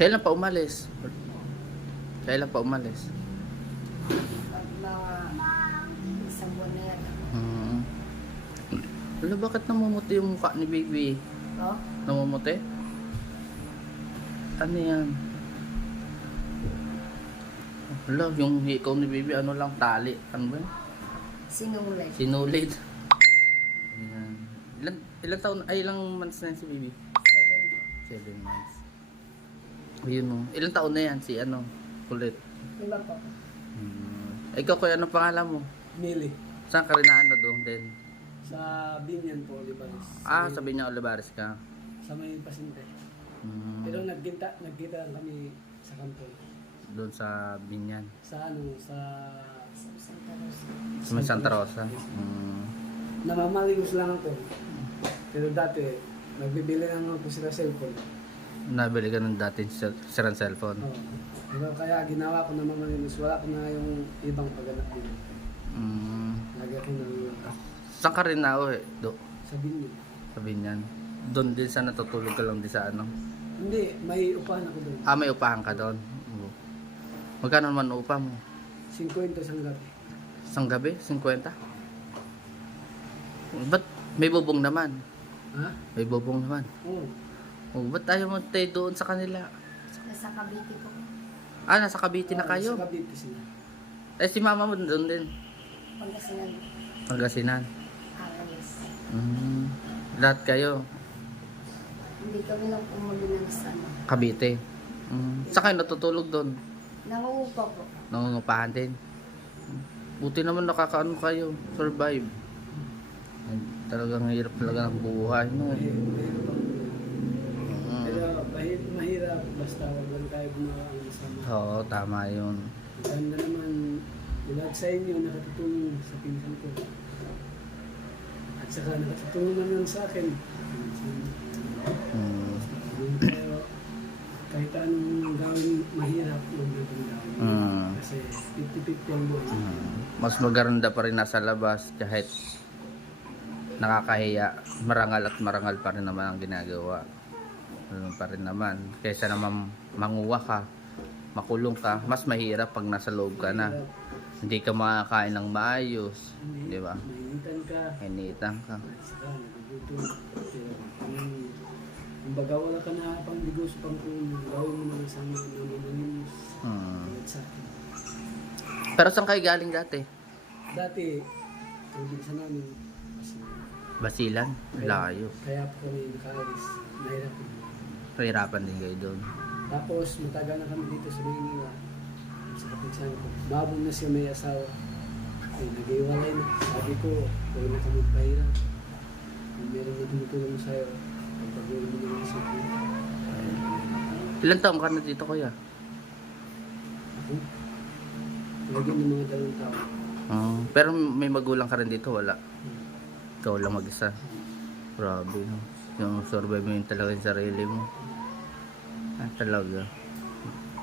Kailan pa umalis? Kailan pa umalis? Pag mga isang buwan na yan. Wala, bakit namumuti yung mukha ni baby? Oh? Namumuti? Ano yan? Wala, yung hikaw ni baby, ano lang, tali. Ano ba yun? Sinulay. Sinulid. Ayan. Ilan taon, ay ilang months na yan si baby? 7. 7 months. Ayun o. Ilang taon na yan si ano? Kulit. 5 po. Ikaw kuya, anong pangalan mo? Mili. Saan ka rin na ano doon din? Sa Binyan po, Olivares. Sabi niya Olivares ka. Sa may Pasinte. Hmm, Pero nagkita lang kami sa kampo. doon sa Binyan. Sa ano, sa Santa Rosa. Sa may Santa Rosa. namamaligos lang ako. Pero dati, nagbibili lang ako sila cellphone. Nabili ka ng dating sirang cellphone. Oo. Pero kaya ginawa ko na mamaligos. Wala ko na yung ibang pagganap din. Hmm. Lagi ako nalulungkot. Saan ka rin na Sa Binyan. sa Binyan? Doon din sa natutulog ka lang din sa ano? Hindi, may upahan ako doon. May upahan ka doon? Oo. Magkano naman upa mo? 50 isang gabi. Isang gabi? 50? Ba't may bubong naman? Ha? May bubong naman. Oo. Ba't ayaw mo tayo doon sa kanila? Nasa Cavite po. Nasa Cavite na kayo? Sa Cavite sila. Si mama mo doon din. Pangasinan. Pangasinan. Arayas. Lahat kayo? Hindi kami lang pumuli ng sana. Cavite. Saan kayo natutulog doon? Nangungupa po. Nangungupahan din. Buti naman nakakaano kayo. Survive. Talagang hirap talaga ng buhay mo. Pero mahirap basta wag lang tayo gumawa ang masama. Oo, tama yun. Ganda naman, tulad sa inyo, nakatutulong sa pinsan ko. At saka nakatutulong naman sa akin. Pero kahit anong gawin mahirap, huwag natin gawin. Kasi 50-50 ang buhay. Mas maganda pa rin nasa labas kahit nakakahiya. Marangal at marangal pa rin naman ang ginagawa. Ganun pa rin naman. Kaysa naman manguwa ka, makulong ka, mas mahirap pag nasa loob ka na. Hindi ka makakain ng maayos. Di ba? Mainitan ka. Hinitan ka. At saka nagugutom. Pero kumbaga wala ka na pang ligo sa pangkulong. Gawin mo naman sa mga namamalimos. Tulad sa akin. Pero saan kayo galing dati? Dati, probinsya namin. Kasi, Basilan? Layo. kaya po kami nakaalis. Nahirap po. Mahirapan din kayo doon. Tapos matagal na kami dito sa Maynila. Sa kapitsan ko. Mabong na siya may asawa. Ay, nag-iwalay na. Sabi ko, huwag na kami pahirap. Kung meron na tumutulong sa'yo, pagpagulong mo naman sa akin. Ilan taong ka na dito kuya? Ako, lagyan ng mga dalawang tao. Pero may magulang ka rin dito, wala? Ikaw lang mag-isa. Grabe, no? Yung survive mo yung talaga yung sarili mo. Talaga.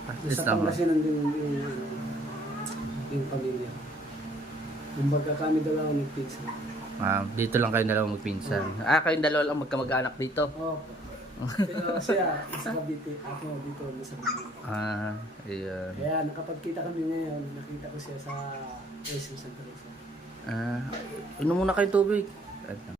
At least Sa naman. Pangasinan din yung pamilya. Kumbaga kami dalawa nagpinsan. Dito lang kayo dalawa magpinsan. Kayong dalawa lang magkamag-anak dito. Oo. Pero siya, sa Cavite, ako dito nasa Cavite. Ayan. Kaya nakapagkita kami ngayon, nakita ko siya sa SM Santa Rosa. Inom muna kayong tubig. Ito.